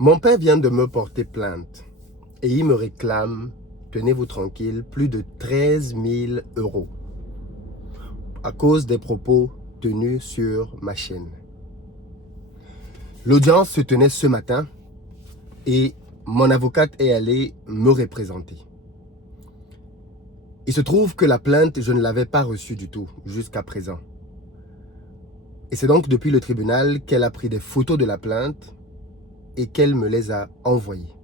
Mon père vient de me porter plainte et il me réclame, tenez-vous tranquille, plus de 13 000 € à cause des propos tenus sur ma chaîne. L'audience se tenait ce matin et mon avocate est allée me représenter. Il se trouve que la plainte, je ne l'avais pas reçue du tout jusqu'à présent. Et c'est donc depuis le tribunal qu'elle a pris des photos de la plainte et qu'elle me les a envoyées.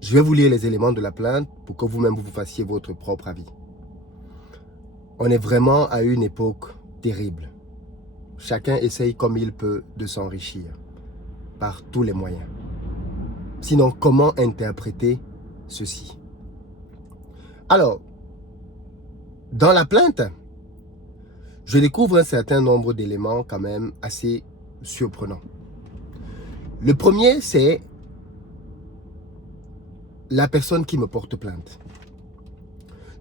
Je vais vous lire les éléments de la plainte pour que vous-même vous fassiez votre propre avis. On est vraiment à une époque terrible. Chacun essaye comme il peut de s'enrichir par tous les moyens. Sinon, comment interpréter ceci? Alors, dans la plainte, je découvre un certain nombre d'éléments quand même assez surprenants. Le premier, c'est la personne qui me porte plainte.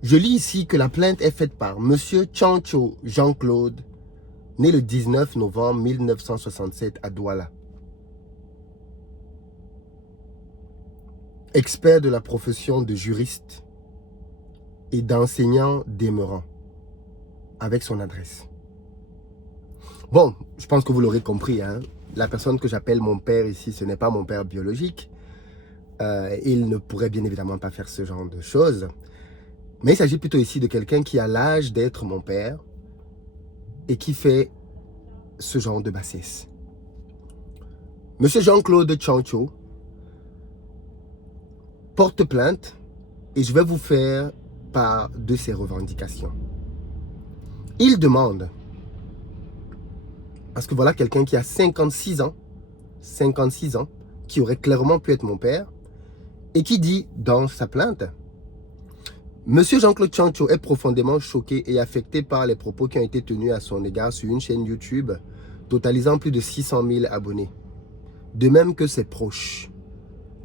Je lis ici que la plainte est faite par Monsieur Tchancho Jean-Claude, né le 19 novembre 1967 à Douala. Expert de la profession de juriste et d'enseignant demeurant, avec son adresse. Bon, je pense que vous l'aurez compris, hein? La personne que j'appelle mon père ici, ce n'est pas mon père biologique. Il ne pourrait bien évidemment pas faire ce genre de choses. Mais il s'agit plutôt ici de quelqu'un qui a l'âge d'être mon père et qui fait ce genre de bassesse. Monsieur Jean-Claude Tchancho porte plainte et je vais vous faire part de ses revendications. Il demande, parce que voilà quelqu'un qui a 56 ans, qui aurait clairement pu être mon père, et qui dit dans sa plainte, Monsieur Jean-Claude Tchancho est profondément choqué et affecté par les propos qui ont été tenus à son égard sur une chaîne YouTube totalisant plus de 600 000 abonnés. De même que ses proches,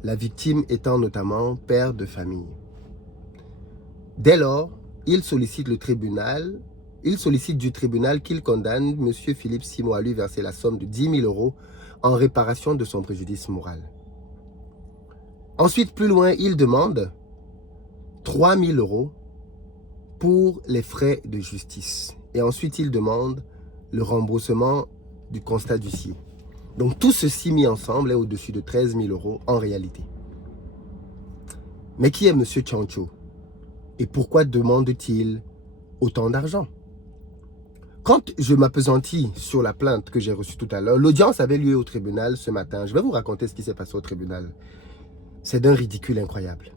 la victime étant notamment père de famille. Dès lors, il sollicite du tribunal qu'il condamne M. Philippe Simon à lui verser la somme de 10 000 € en réparation de son préjudice moral. Ensuite, plus loin, il demande 3 000 € pour les frais de justice. Et ensuite, il demande le remboursement du constat d'huissier. Donc, tout ceci mis ensemble est au-dessus de 13 000 € en réalité. Mais qui est M. Tchancho? Et pourquoi demande-t-il autant d'argent? Quand je m'appesantis sur la plainte que j'ai reçue tout à l'heure, l'audience avait lieu au tribunal ce matin. Je vais vous raconter ce qui s'est passé au tribunal. C'est d'un ridicule incroyable.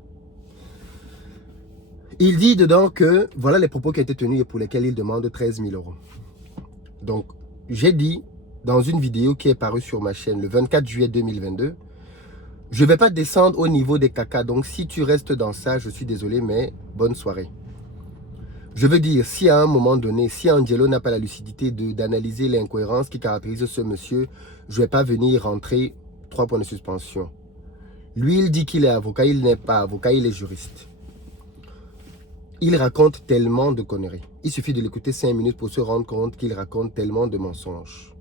Il dit dedans que voilà les propos qui ont été tenus et pour lesquels il demande 13 000 €. Donc, j'ai dit dans une vidéo qui est parue sur ma chaîne le 24 juillet 2022, je ne vais pas descendre au niveau des cacas. Donc, si tu restes dans ça, je suis désolé, mais bonne soirée. Je veux dire, si à un moment donné, si Angelo n'a pas la lucidité d'analyser l'incohérence qui caractérise ce monsieur, je ne vais pas venir rentrer 3 points de suspension. Lui, il dit qu'il est avocat, il n'est pas avocat, il est juriste. Il raconte tellement de conneries. Il suffit de l'écouter 5 minutes pour se rendre compte qu'il raconte tellement de mensonges.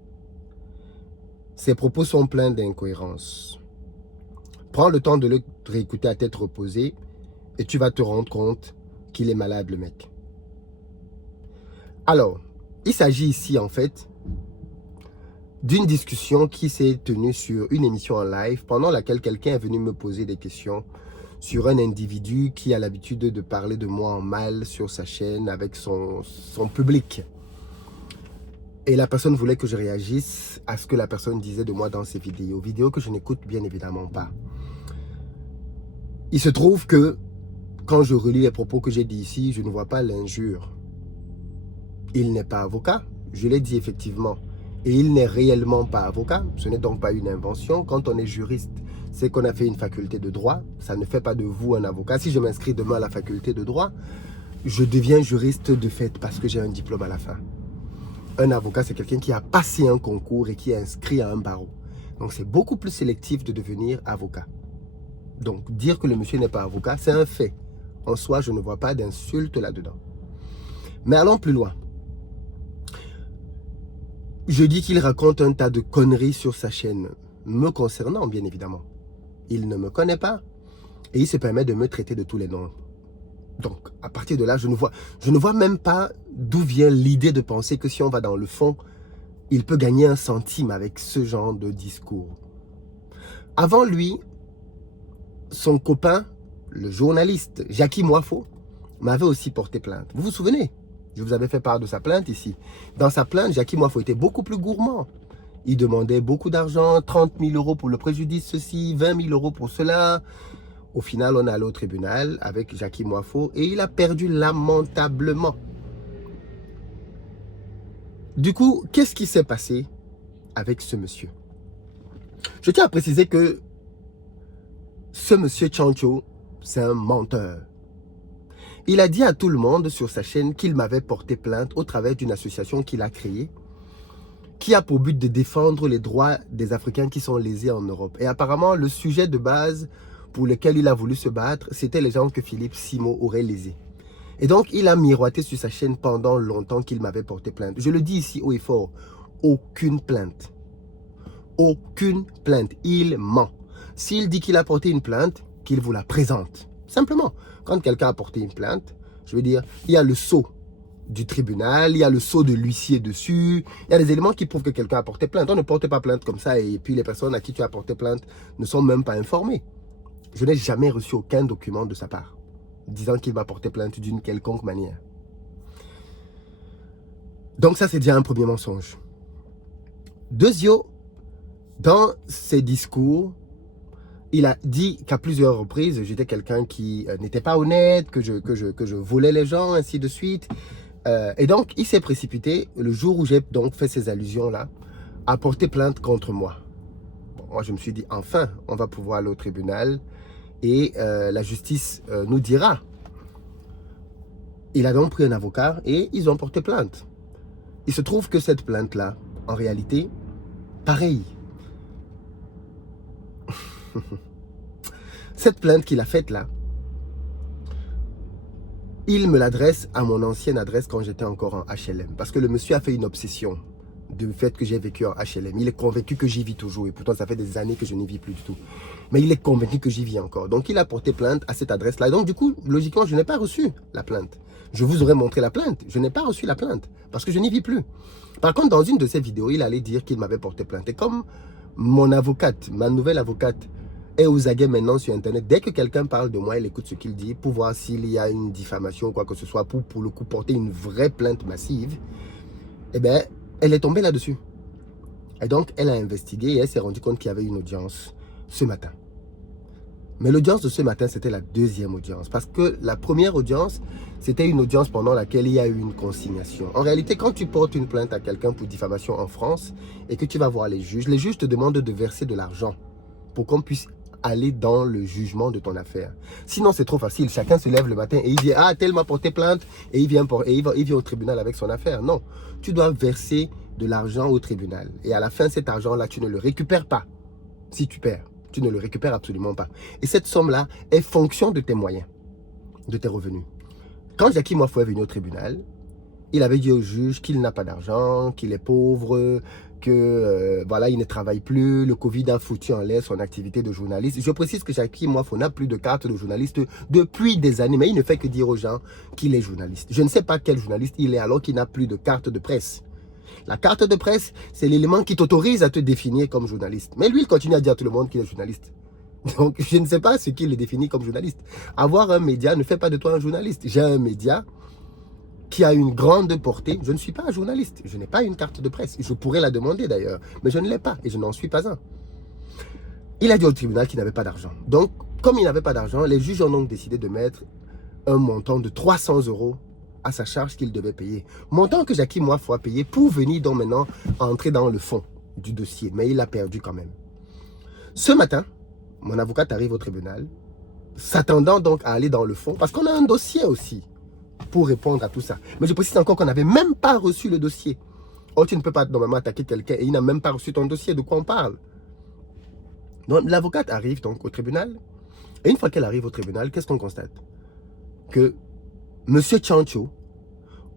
Ses propos sont pleins d'incohérences. Prends le temps de le réécouter à tête reposée et tu vas te rendre compte qu'il est malade, le mec. Alors, il s'agit ici en fait d'une discussion qui s'est tenue sur une émission en live pendant laquelle quelqu'un est venu me poser des questions sur un individu qui a l'habitude de parler de moi en mal sur sa chaîne avec son public. Et la personne voulait que je réagisse à ce que la personne disait de moi dans ses vidéos que je n'écoute bien évidemment pas. Il se trouve que quand je relis les propos que j'ai dit ici, je ne vois pas l'injure. Il n'est pas avocat, je l'ai dit effectivement. Et il n'est réellement pas avocat, ce n'est donc pas une invention. Quand on est juriste, c'est qu'on a fait une faculté de droit. Ça ne fait pas de vous un avocat. Si je m'inscris demain à la faculté de droit, je deviens juriste de fait parce que j'ai un diplôme à la fin. Un avocat, c'est quelqu'un qui a passé un concours et qui est inscrit à un barreau. Donc c'est beaucoup plus sélectif de devenir avocat. Donc dire que le monsieur n'est pas avocat, c'est un fait. En soi, je ne vois pas d'insulte là-dedans. Mais allons plus loin. Je dis qu'il raconte un tas de conneries sur sa chaîne. me concernant, bien évidemment. Il ne me connaît pas et il se permet de me traiter de tous les noms. Donc, à partir de là, je ne vois même pas d'où vient l'idée de penser que si on va dans le fond, il peut gagner un centime avec ce genre de discours. Avant lui, son copain, le journaliste Jackie Moifo, m'avait aussi porté plainte. Vous vous souvenez? Je vous avais fait part de sa plainte ici. Dans sa plainte, Jackie Moifo était beaucoup plus gourmand. Il demandait beaucoup d'argent, 30 000 € pour le préjudice, ceci, 20 000 € pour cela. Au final, on est allé au tribunal avec Jackie Moifo et il a perdu lamentablement. Du coup, qu'est-ce qui s'est passé avec ce monsieur? Je tiens à préciser que ce monsieur Chancho, c'est un menteur. Il a dit à tout le monde sur sa chaîne qu'il m'avait porté plainte au travers d'une association qu'il a créée qui a pour but de défendre les droits des Africains qui sont lésés en Europe. Et apparemment, le sujet de base pour lequel il a voulu se battre, c'était les gens que Philippe Simo aurait lésés. Et donc, il a miroité sur sa chaîne pendant longtemps qu'il m'avait porté plainte. Je le dis ici haut et fort, aucune plainte. Aucune plainte. Il ment. S'il dit qu'il a porté une plainte, qu'il vous la présente. Simplement, quand quelqu'un a porté une plainte, je veux dire, il y a le sceau du tribunal, il y a le sceau de l'huissier dessus, il y a des éléments qui prouvent que quelqu'un a porté plainte. On ne porte pas plainte comme ça et puis les personnes à qui tu as porté plainte ne sont même pas informées. Je n'ai jamais reçu aucun document de sa part disant qu'il m'a porté plainte d'une quelconque manière. Donc ça, c'est déjà un premier mensonge. Deuxièmement, dans ses discours, il a dit qu'à plusieurs reprises, j'étais quelqu'un qui n'était pas honnête, que je volais les gens, ainsi de suite. Et donc, il s'est précipité, le jour où j'ai donc fait ces allusions-là, à porter plainte contre moi. Bon, moi, je me suis dit, enfin, on va pouvoir aller au tribunal et la justice nous dira. Il a donc pris un avocat et ils ont porté plainte. Il se trouve que cette plainte-là, en réalité, pareil. Cette plainte qu'il a faite là, il me l'adresse à mon ancienne adresse quand j'étais encore en HLM. Parce que le monsieur a fait une obsession du fait que j'ai vécu en HLM. Il est convaincu que j'y vis toujours. Et pourtant, ça fait des années que je n'y vis plus du tout. Mais il est convaincu que j'y vis encore. Donc, il a porté plainte à cette adresse-là. Donc, du coup, logiquement, je n'ai pas reçu la plainte. Je vous aurais montré la plainte. Je n'ai pas reçu la plainte parce que je n'y vis plus. Par contre, dans une de ses vidéos, il allait dire qu'il m'avait porté plainte. Et comme mon avocate, ma nouvelle avocate, est aux aguets maintenant sur Internet, dès que quelqu'un parle de moi, elle écoute ce qu'il dit pour voir s'il y a une diffamation ou quoi que ce soit, pour le coup porter une vraie plainte massive, eh bien, elle est tombée là-dessus. Et donc, elle a investigué et elle s'est rendue compte qu'il y avait une audience ce matin. Mais l'audience de ce matin, c'était la deuxième audience. Parce que la première audience, c'était une audience pendant laquelle il y a eu une consignation. En réalité, quand tu portes une plainte à quelqu'un pour diffamation en France et que tu vas voir les juges te demandent de verser de l'argent pour qu'on puisse aller dans le jugement de ton affaire. Sinon, c'est trop facile. Chacun se lève le matin et il dit « Ah, tel m'a porté plainte » et il vient au tribunal avec son affaire. Non, tu dois verser de l'argent au tribunal. Et à la fin, cet argent-là, tu ne le récupères pas. Si tu perds, tu ne le récupères absolument pas. Et cette somme-là est fonction de tes moyens, de tes revenus. Quand Jackie Moifo est venu au tribunal, il avait dit au juge qu'il n'a pas d'argent, qu'il est pauvre, que voilà, il ne travaille plus, le Covid a foutu en l'air son activité de journaliste. Je précise que Jackie Moifo n'a plus de carte de journaliste depuis des années, mais il ne fait que dire aux gens qu'il est journaliste. Je ne sais pas quel journaliste il est alors qu'il n'a plus de carte de presse. La carte de presse, c'est l'élément qui t'autorise à te définir comme journaliste. Mais lui, il continue à dire à tout le monde qu'il est journaliste. Donc, je ne sais pas ce qui le définit comme journaliste. Avoir un média ne fait pas de toi un journaliste. J'ai un média qui a une grande portée. Je ne suis pas un journaliste. Je n'ai pas une carte de presse. Je pourrais la demander d'ailleurs, mais je ne l'ai pas et je n'en suis pas un. Il a dit au tribunal qu'il n'avait pas d'argent. Donc, comme il n'avait pas d'argent, les juges ont donc décidé de mettre un montant de 300 € à sa charge qu'il devait payer. Montant que Jackie Moifo a payé pour venir donc maintenant entrer dans le fond du dossier. Mais il a perdu quand même. Ce matin, mon avocate arrive au tribunal, s'attendant donc à aller dans le fond, parce qu'on a un dossier aussi pour répondre à tout ça. Mais je précise encore qu'on n'avait même pas reçu le dossier. Oh, tu ne peux pas normalement attaquer quelqu'un et il n'a même pas reçu ton dossier. De quoi on parle? Donc, l'avocate arrive donc au tribunal. Et une fois qu'elle arrive au tribunal, qu'est-ce qu'on constate? Que M. Chancho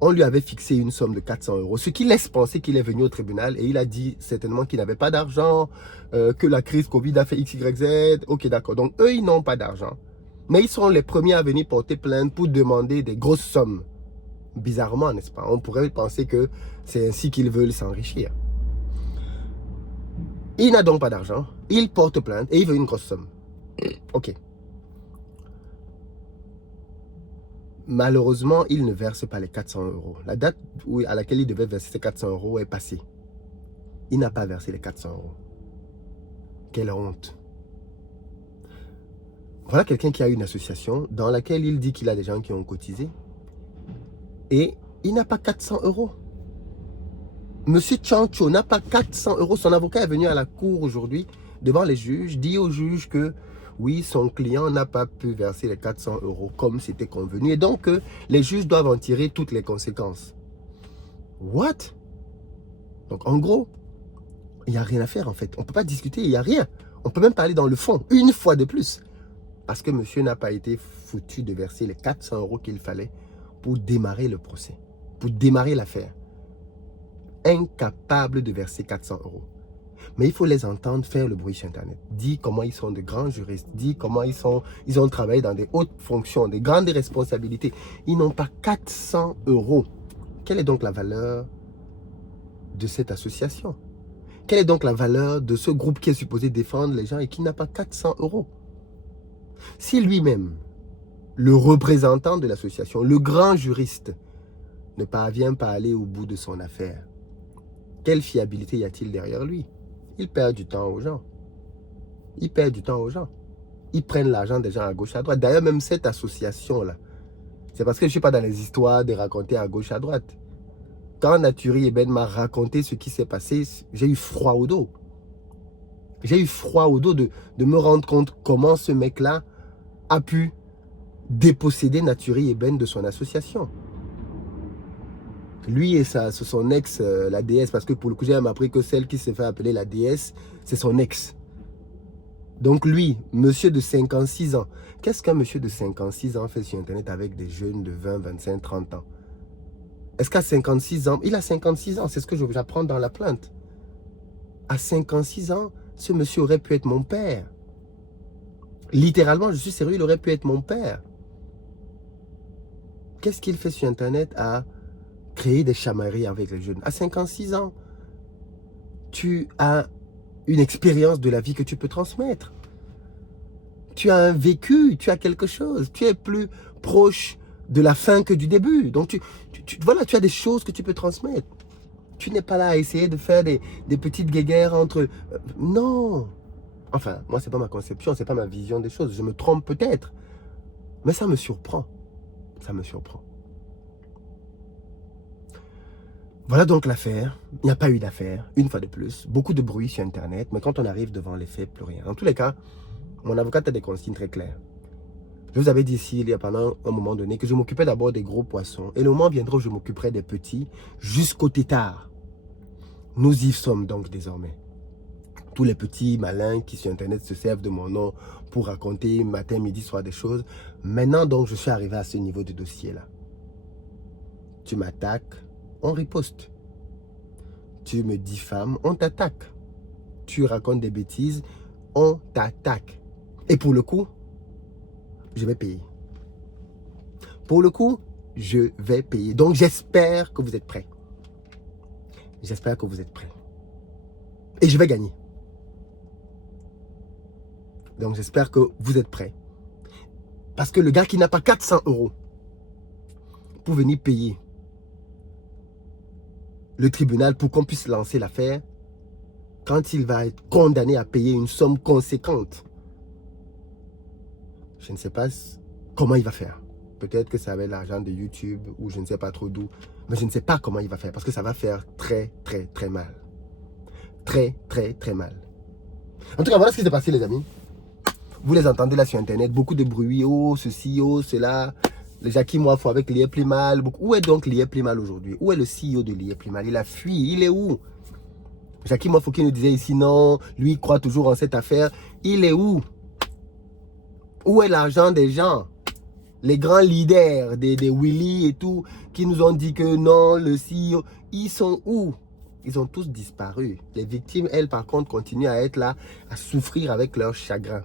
on lui avait fixé une somme de 400 euros, ce qui laisse penser qu'il est venu au tribunal et il a dit certainement qu'il n'avait pas d'argent, que la crise Covid a fait X, Y, Z. Ok, d'accord. Donc, eux, ils n'ont pas d'argent. Mais ils sont les premiers à venir porter plainte pour demander des grosses sommes. Bizarrement, n'est-ce pas? On pourrait penser que c'est ainsi qu'ils veulent s'enrichir. Il n'a donc pas d'argent, il porte plainte et il veut une grosse somme. Ok. Malheureusement, il ne verse pas les 400 euros. La date à laquelle il devait verser ces 400 euros est passée. Il n'a pas versé les 400 euros. Quelle honte. Voilà quelqu'un qui a une association dans laquelle il dit qu'il a des gens qui ont cotisé. Et il n'a pas 400 euros. Monsieur Chancho n'a pas 400 euros. Son avocat est venu à la cour aujourd'hui devant les juges, dit aux juges que oui, son client n'a pas pu verser les 400 euros comme c'était convenu. Et donc, les juges doivent en tirer toutes les conséquences. What? Donc, en gros, il n'y a rien à faire en fait. On ne peut pas discuter, il n'y a rien. On peut même pas aller dans le fond, une fois de plus. Parce que monsieur n'a pas été foutu de verser les 400 euros qu'il fallait pour démarrer le procès, pour démarrer l'affaire. Incapable de verser 400 euros. Mais il faut les entendre faire le bruit sur Internet. Dis comment ils sont de grands juristes. Dis comment ils ont travaillé dans des hautes fonctions, des grandes responsabilités. Ils n'ont pas 400 euros. Quelle est donc la valeur de cette association? Quelle est donc la valeur de ce groupe qui est supposé défendre les gens et qui n'a pas 400 euros? Si lui-même, le représentant de l'association, le grand juriste, ne parvient pas à aller au bout de son affaire, quelle fiabilité y a-t-il derrière lui? Il perd du temps aux gens. Il perd du temps aux gens. Ils prennent l'argent des gens à gauche, à droite. D'ailleurs, même cette association-là, c'est parce que je ne suis pas dans les histoires de raconter à gauche, à droite. Quand Naturi Eben m'a raconté ce qui s'est passé, j'ai eu froid au dos. J'ai eu froid au dos de me rendre compte comment ce mec-là a pu déposséder Naturi Eben de son association. Lui et son ex, la déesse, parce que pour le coup, j'ai même appris que celle qui s'est fait appeler la déesse, c'est son ex. Donc lui, monsieur de 56 ans, qu'est-ce qu'un monsieur de 56 ans fait sur Internet avec des jeunes de 20, 25, 30 ans? Est-ce qu'à 56 ans, il a 56 ans, c'est ce que j'apprends dans la plainte. À 56 ans, ce monsieur aurait pu être mon père. Littéralement, je suis sérieux, il aurait pu être mon père. Qu'est-ce qu'il fait sur Internet à créer des chamailleries avec les jeunes? À 56 ans, tu as une expérience de la vie que tu peux transmettre. Tu as un vécu, tu as quelque chose. Tu es plus proche de la fin que du début. Donc, voilà, tu as des choses que tu peux transmettre. Tu n'es pas là à essayer de faire des petites guéguerres entre... non. Enfin, moi, ce n'est pas ma conception, ce n'est pas ma vision des choses. Je me trompe peut-être. Mais ça me surprend. Ça me surprend. Voilà donc l'affaire. Il n'y a pas eu d'affaire, une fois de plus. Beaucoup de bruit sur Internet, mais quand on arrive devant les faits, plus rien. En tous les cas, mon avocat a des consignes très claires. Je vous avais dit ici, il y a pendant un moment donné, que je m'occupais d'abord des gros poissons. Et le moment viendra où je m'occuperai des petits jusqu'au tétard. Nous y sommes donc désormais. Tous les petits malins qui sur Internet se servent de mon nom pour raconter matin, midi, soir des choses. Maintenant donc, je suis arrivé à ce niveau de dossier-là. Tu m'attaques, on riposte. Tu me diffames, on t'attaque. Tu racontes des bêtises, on t'attaque. Et pour le coup, je vais payer. Pour le coup, je vais payer. Donc, j'espère que vous êtes prêts. J'espère que vous êtes prêts. Et je vais gagner. Donc, j'espère que vous êtes prêts. Parce que le gars qui n'a pas 400 euros pour venir payer le tribunal pour qu'on puisse lancer l'affaire, quand il va être condamné à payer une somme conséquente, je ne sais pas comment il va faire. Peut-être que ça va être l'argent de YouTube ou je ne sais pas trop d'où. Mais je ne sais pas comment il va faire parce que ça va faire très, très, très mal. Très, très, très mal. En tout cas, voilà ce qui s'est passé, les amis. Vous les entendez là sur Internet. Beaucoup de bruit. Oh, ceci, oh, cela. Les Jackie Moifo avec l'IA plus mal. Où est donc l'IA plus mal aujourd'hui? Où est le CEO de l'IA plus mal? Il a fui. Il est où? Jackie Moifo qui nous disait ici non. Lui, il croit toujours en cette affaire. Il est où? Où est l'argent des gens? les grands leaders des Willy et tout, qui nous ont dit que non, le CEO, ils sont où? Ils ont tous disparu. Les victimes, elles, par contre, continuent à être là, à souffrir avec leur chagrin.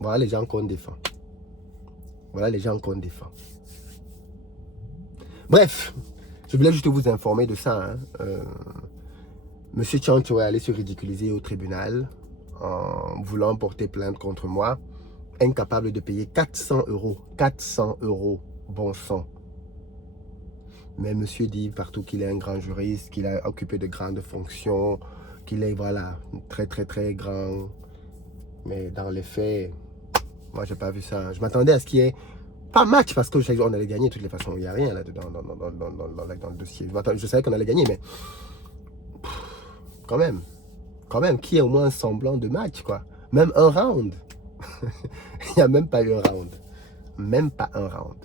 Voilà les gens qu'on défend. Voilà les gens qu'on défend. Bref, je voulais juste vous informer de ça. Monsieur Chang est allé se ridiculiser au tribunal en voulant porter plainte contre moi, incapable de payer 400 euros. 400 euros, bon sang. Mais monsieur dit partout qu'il est un grand juriste, qu'il a occupé de grandes fonctions, qu'il est, voilà, très, très, très grand. Mais dans les faits, moi, j'ai pas vu ça. Je m'attendais à ce qu'il y ait pas match, parce que je savais qu'on allait gagner de toutes les façons. Il n'y a rien là dans le dossier. Je savais qu'on allait gagner, mais quand même, qu'il y ait au moins un semblant de match, quoi. Même un round. Il n'y a même pas eu un round. Même pas un round.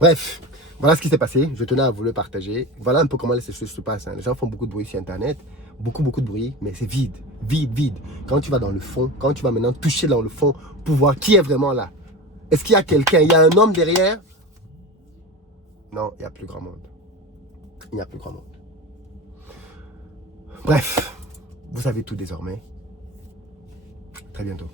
Bref, voilà ce qui s'est passé. Je tenais à vous le partager. Voilà un peu comment les choses se passent. Les gens font beaucoup de bruit sur Internet. Beaucoup de bruit, mais c'est vide. Vide. Quand tu vas dans le fond, quand tu vas maintenant toucher dans le fond pour voir qui est vraiment là. Est-ce qu'il y a quelqu'un? Il y a un homme derrière? Non, il n'y a plus grand monde. Il n'y a plus grand monde. Bref, vous savez tout désormais. Très bientôt.